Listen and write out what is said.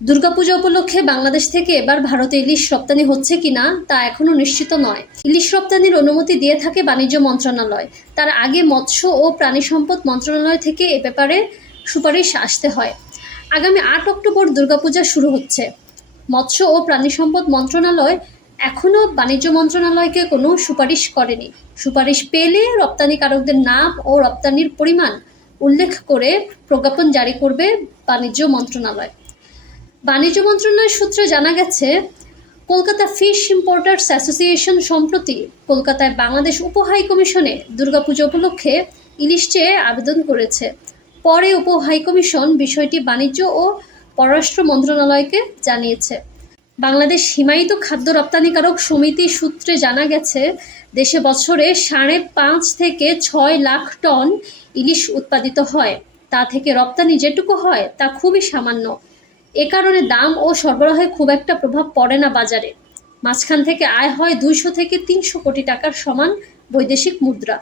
দুর্গাপূজা উপলক্ষে বাংলাদেশ থেকে এবার ভারতে ইলিশ রপ্তানি হচ্ছে কিনা তা এখনও নিশ্চিত নয়। ইলিশ রপ্তানির অনুমতি দিয়ে থাকে বাণিজ্য মন্ত্রণালয়। তার আগে মৎস্য ও প্রাণী সম্পদ মন্ত্রণালয় থেকে এ ব্যাপারে সুপারিশ আসতে হয়। আগামী আট অক্টোবর দুর্গাপূজা শুরু হচ্ছে। মৎস্য ও প্রাণী সম্পদ মন্ত্রণালয় এখনও বাণিজ্য মন্ত্রণালয়কে কোনো সুপারিশ করেনি। সুপারিশ পেলে রপ্তানিকারকদের নাম ও রপ্তানির পরিমাণ উল্লেখ করে প্রজ্ঞাপন জারি করবে বাণিজ্য মন্ত্রণালয়। বাণিজ্য মন্ত্রণালয়ের সূত্রে জানা গেছে, কলকাতা ফিশ ইম্পোর্টার্স অ্যাসোসিয়েশন সম্প্রতি কলকাতায় বাংলাদেশ উপ হাই কমিশনে দুর্গাপুজো উপলক্ষে ইলিশ চেয়ে আবেদন করেছে। পরে উপ হাই কমিশন বিষয়টি বাণিজ্য ও পররাষ্ট্র মন্ত্রণালয়কে জানিয়েছে। বাংলাদেশ হিমায়িত খাদ্য রপ্তানিকারক সমিতি সূত্রে জানা গেছে, দেশে বছরে সাড়ে পাঁচ থেকে ছয় লাখ টন ইলিশ উৎপাদিত হয়। তা থেকে রপ্তানি যেটুকু হয়, তা খুবই সামান্য। এ কারণে দাম ও সরবরাহে খুব একটা প্রভাব পড়ে না বাজারে। মাঝখান থেকে আয় হয় দুইশো থেকে তিনশো কোটি টাকার সমান বৈদেশিক মুদ্রা।